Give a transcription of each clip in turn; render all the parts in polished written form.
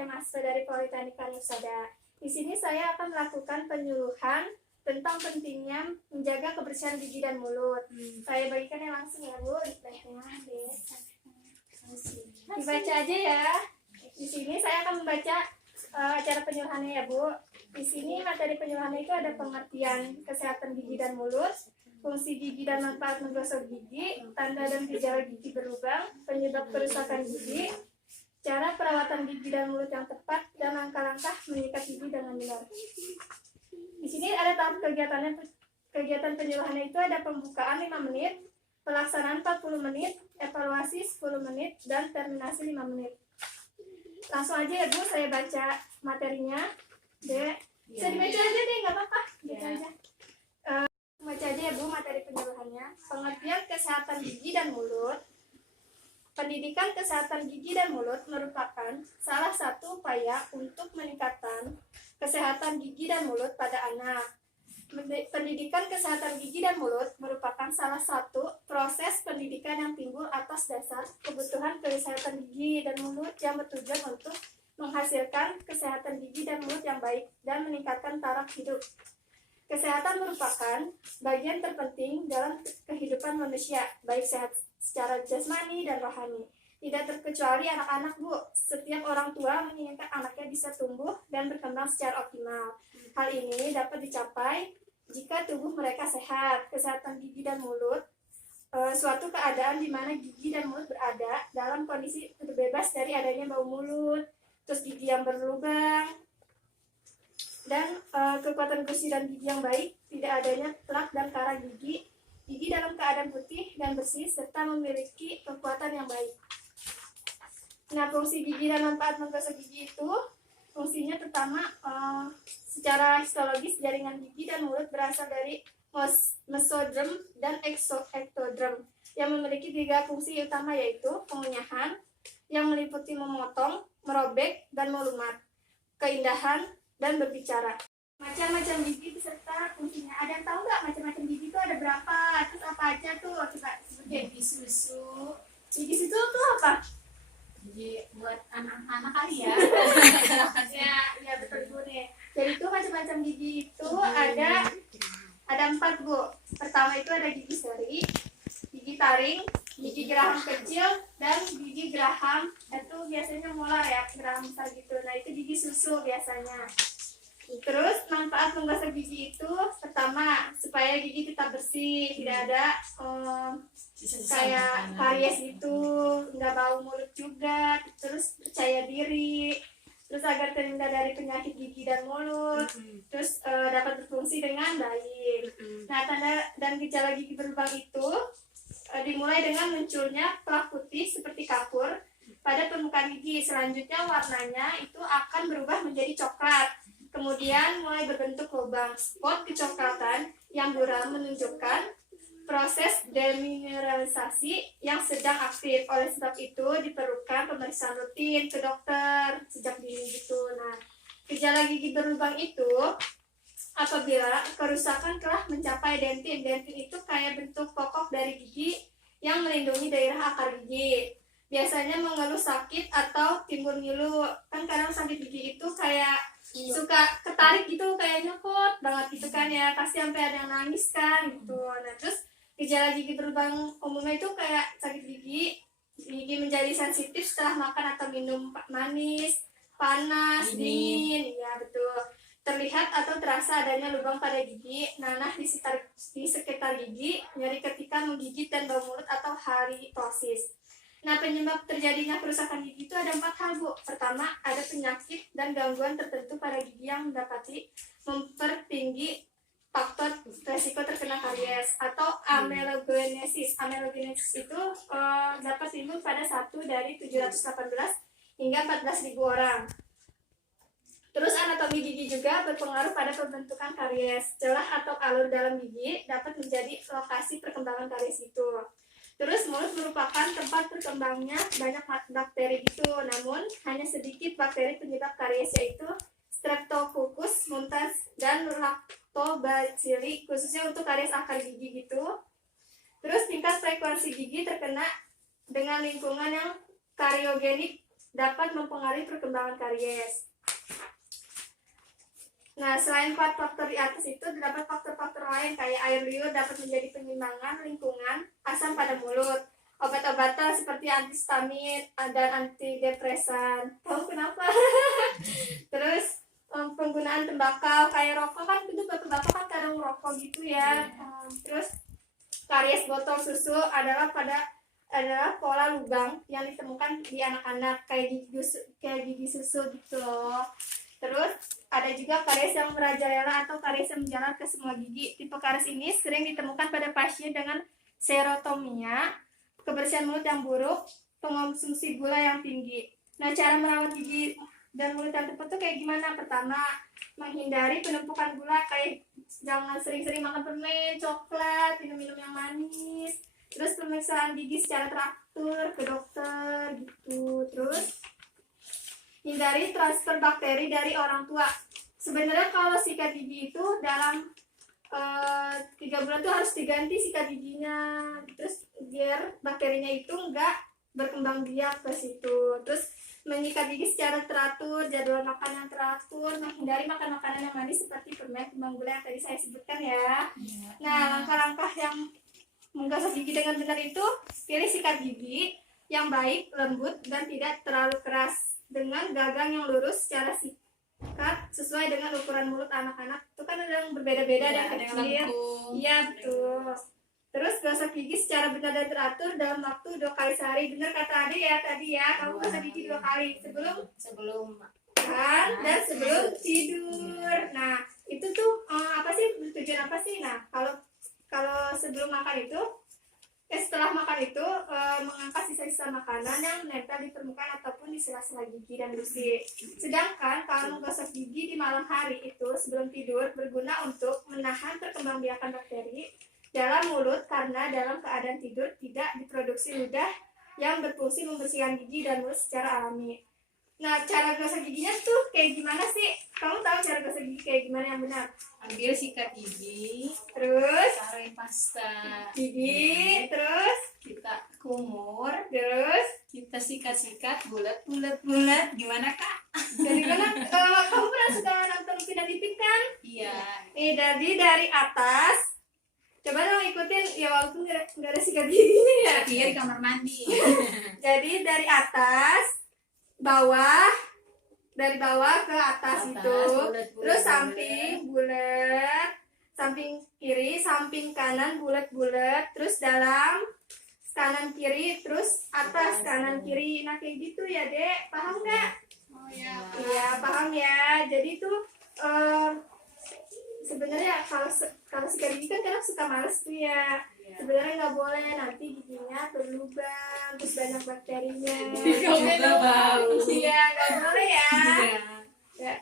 saya mahasiswa dari Politeknik Karusada. Di sini saya akan melakukan penyuluhan tentang pentingnya menjaga kebersihan gigi dan mulut. Saya bagikan yang langsung ya Bu. Dibaca aja ya. Di sini saya akan membaca acara penyuluhannya ya Bu. Di sini materi penyuluhannya itu ada pengertian kesehatan gigi dan mulut, fungsi gigi dan manfaat menggosok gigi, tanda dan gejala gigi berlubang, penyebab kerusakan gigi, cara perawatan gigi dan mulut yang tepat, dan langkah-langkah menyikat gigi dengan benar. Di sini ada tahap kegiatannya. Kegiatan penyuluhannya itu ada pembukaan 5 menit, pelaksanaan 40 menit, evaluasi 10 menit, dan terminasi 5 menit. Langsung aja ya Bu, saya baca materinya. Bisa dibaca aja deh, nggak apa-apa. Baca aja. Baca aja ya Bu materi penyuluhannya. Pengertian kesehatan gigi dan mulut. Pendidikan kesehatan gigi dan mulut merupakan salah satu upaya untuk meningkatkan kesehatan gigi dan mulut pada anak. Pendidikan kesehatan gigi dan mulut merupakan salah satu proses pendidikan yang timbul atas dasar kebutuhan kesehatan gigi dan mulut yang bertujuan untuk menghasilkan kesehatan gigi dan mulut yang baik dan meningkatkan taraf hidup. Kesehatan merupakan bagian terpenting dalam kehidupan manusia, baik sehat secara jasmani dan rohani. Tidak terkecuali anak-anak Bu, setiap orang tua menginginkan anaknya bisa tumbuh dan berkembang secara optimal. Hal ini dapat dicapai jika tubuh mereka sehat. Kesehatan gigi dan mulut suatu keadaan di mana gigi dan mulut berada dalam kondisi terbebas dari adanya bau mulut, terus gigi yang berlubang, dan kekuatan gusi dan gigi yang baik, tidak adanya plak dan karang gigi, gigi dalam keadaan putih dan bersih, serta memiliki kekuatan yang baik. Nah, fungsi gigi dan manfaat menggosok gigi itu, fungsinya pertama, secara histologis jaringan gigi dan mulut berasal dari mesodrem dan ektodrem yang memiliki 3 fungsi utama, yaitu pengunyahan yang meliputi memotong, merobek, dan melumat, keindahan, dan berbicara. Macam-macam gigi beserta fungsinya. Ada yang tahu nggak macam-macam gigi itu ada berapa? Terus apa aja tuh? Coba sebutin. Gigi susu. Gigi susu tuh apa? Gigi buat anak-anak kali ya. Ya betul Bu nih. Jadi itu macam-macam gigi itu ada 4 Bu. Pertama itu ada gigi seri, gigi taring, gigi geraham kecil, dan gigi geraham itu biasanya molar ya, geraham besar gitu. Nah itu gigi susu biasanya. Terus manfaat menggosok gigi itu pertama supaya gigi tetap bersih, tidak ada kayak karies gitu, nggak bau mulut juga, terus percaya diri, terus agar terhindar dari penyakit gigi dan mulut, terus dapat berfungsi dengan baik. Nah, tanda dan gejala gigi berlubang itu dimulai dengan munculnya plak putih seperti kapur pada permukaan gigi. Selanjutnya warnanya itu akan berubah menjadi coklat. Kemudian mulai berbentuk lubang. Spot kecoklatan yang buram menunjukkan proses demineralisasi yang sedang aktif. Oleh sebab itu diperlukan pemeriksaan rutin ke dokter sejak dini gitu. Nah, gejala gigi berlubang itu apabila kerusakan telah mencapai dentin. Dentin itu kayak bentuk pokok dari gigi yang melindungi daerah akar gigi. Biasanya mengeluh sakit atau timbul ngilu. Kan kadang sakit gigi itu kayak suka ketarik gitu, kayak nyokot banget gitu kan ya, pasti sampai ada yang nangis kan gitu. Nah terus gejala gigi berlubang umumnya itu kayak sakit gigi menjadi sensitif setelah makan atau minum manis, panas, dingin, ya betul. Terlihat atau terasa adanya lubang pada gigi, nanah di sekitar gigi, nyeri ketika menggigit dan bau mulut atau halitosis. Nah, penyebab terjadinya kerusakan gigi itu ada 4 hal, Bu. Pertama, ada penyakit dan gangguan tertentu pada gigi yang mendapati mempertinggi faktor resiko terkena karies atau amelogenesis. Amelogenesis itu dapat timbul pada 1 dari 718 hingga 14.000 orang. Terus anatomi gigi juga berpengaruh pada pembentukan karies. Celah atau alur dalam gigi dapat menjadi lokasi perkembangan karies itu. Terus mulut merupakan tempat berkembangnya banyak bakteri gitu, namun hanya sedikit bakteri penyebab karies, yaitu Streptococcus mutans dan Lactobacilli, khususnya untuk karies akar gigi gitu. Terus tingkat frekuensi gigi terkena dengan lingkungan yang kariogenik dapat mempengaruhi perkembangan karies. Nah, selain 4 faktor di atas itu, terdapat faktor-faktor lain kayak air liur dapat menjadi penyimbangan lingkungan asam pada mulut. Obat-obatan seperti antihistamin dan antidepresan. Tahu kenapa? Terus penggunaan tembakau kayak rokok kan, itu bapak-bapak kan kadang rokok gitu ya. Terus karies botol susu adalah pola lubang yang ditemukan di anak-anak kayak gigi susu gitu loh. Terus ada juga karies yang merajalela atau karies yang menjalar ke semua gigi. Tipe karies ini sering ditemukan pada pasien dengan serotomia, kebersihan mulut yang buruk, pengonsumsi gula yang tinggi. Nah, cara merawat gigi dan mulut yang tepat tuh kayak gimana? Pertama, menghindari penumpukan gula, kayak jangan sering-sering makan permen, coklat, minum-minum yang manis. Terus pemeriksaan gigi secara teratur ke dokter gitu. Terus hindari transfer bakteri dari orang tua. Sebenarnya kalau sikat gigi itu dalam 3 bulan tuh harus diganti sikat giginya, terus biar bakterinya itu enggak berkembang biak ke situ. Terus menyikat gigi secara teratur, jadwal makan yang teratur, menghindari makan makanan yang manis seperti permen, kembang gula yang tadi saya sebutkan ya. Nah, langkah-langkah yang menggosok gigi dengan benar itu, pilih sikat gigi yang baik, lembut, dan tidak terlalu keras dengan gagang yang lurus secara sikat sesuai dengan ukuran mulut anak-anak. Itu kan ada yang berbeda-beda dan kecil. Iya, betul. Terus gosok gigi secara benar dan teratur dalam waktu 2 kali sehari. Benar kata Ade ya tadi ya, kamu gosok gigi 2 kali sebelum makan dan sebelum tidur. Nah, itu tuh apa sih, tujuan apa sih? Nah, kalau sebelum makan itu, setelah makan itu mengangkat sisa-sisa makanan yang menempel di permukaan ataupun di sela-sela gigi dan gusi. Sedangkan kalau menggosok gigi di malam hari itu sebelum tidur berguna untuk menahan perkembangbiakan bakteri dalam mulut karena dalam keadaan tidur tidak diproduksi ludah yang berfungsi membersihkan gigi dan mulut secara alami. Nah, cara gosok giginya tuh kayak gimana sih? Kamu tahu cara gosok gigi kayak gimana yang benar? Ambil sikat gigi, Terus taruh pasta gigi, terus kita kumur, terus kita sikat-sikat bulat. Gimana kak? jadi kan kamu pernah suka nonton Pina Dipit kan? Iya. Jadi dari atas, coba dong ikutin ya, walaupun nggak ada sikat giginya ya. Kiri kamar mandi. Jadi dari atas, dari bawah ke atas itu, bulat, terus samping bulat, samping kiri, samping kanan bulat-bulat, terus dalam kanan kiri, terus atas kanan kiri. Nah kayak gitu ya Dek, paham nggak? Oh ya. Iya paham ya. Jadi tuh sebenarnya kalau sikat gigi kan kadang suka males tuh ya. Sebenarnya nggak boleh, nanti giginya berlubang, terus banyak bakterinya. Juga bau. Iya nggak boleh ya. Ya.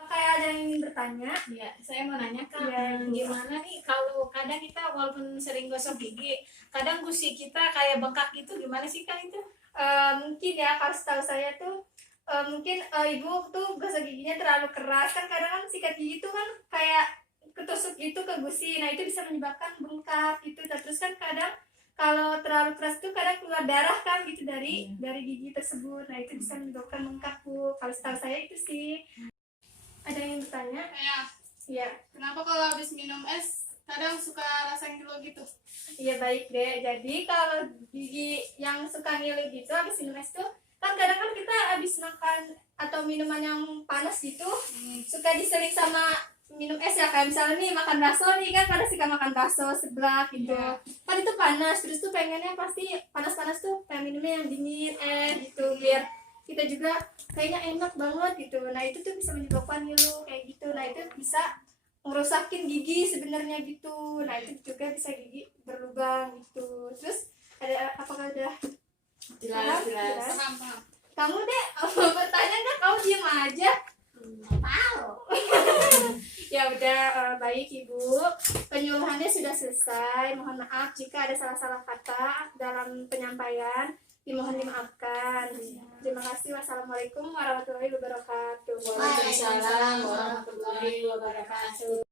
Kayak ada yang ingin bertanya? Iya, saya mau nanya kak, Iya. gimana nih kalau kadang kita walaupun sering gosok gigi, kadang gusi kita kayak bengkak gitu, gimana sih kak itu? Mungkin ya, kalau setahu saya tuh mungkin ibu tuh gosok giginya terlalu keras kan, kadang kan sikat gigi tuh kan kayak ketusuk gitu ke gusi. Nah itu bisa menyebabkan bengkak gitu. Terus kan kadang kalau terlalu keras tuh kadang keluar darah kan gitu dari gigi tersebut. Nah itu bisa menyebabkan bengkak Bu. Kalau setahu saya itu sih. Ada yang bertanya? Iya. Kenapa kalau habis minum es kadang suka rasa ngilu gitu? Iya baik deh. Jadi kalau gigi yang suka ngilu gitu habis minum es tuh, kan kadang kan kita habis makan atau minuman yang panas gitu, suka diseling sama minum es ya. Kayak misalnya nih makan bakso nih kan, pada suka makan bakso seblak gitu. Kan itu panas, terus tuh pengennya pasti panas-panas tuh pengen minumnya yang dingin gitu, biar kita juga kayaknya enak banget gitu. Nah itu tuh bisa menyebabkan ngilu kayak gitu. Nah itu bisa ngerusakin gigi sebenarnya gitu. Nah itu juga bisa gigi berlubang gitu. Terus apakah udah Jelas. Paham. kamu deh bertanya nggak, kamu diam aja. Tahu. Ya udah, baik Ibu, penyuluhannya sudah selesai. Mohon maaf jika ada salah-salah kata dalam penyampaian, dimohon dimaafkan. Terima kasih. Wassalamualaikum warahmatullahi wabarakatuh. Waalaikumsalam warahmatullahi wabarakatuh.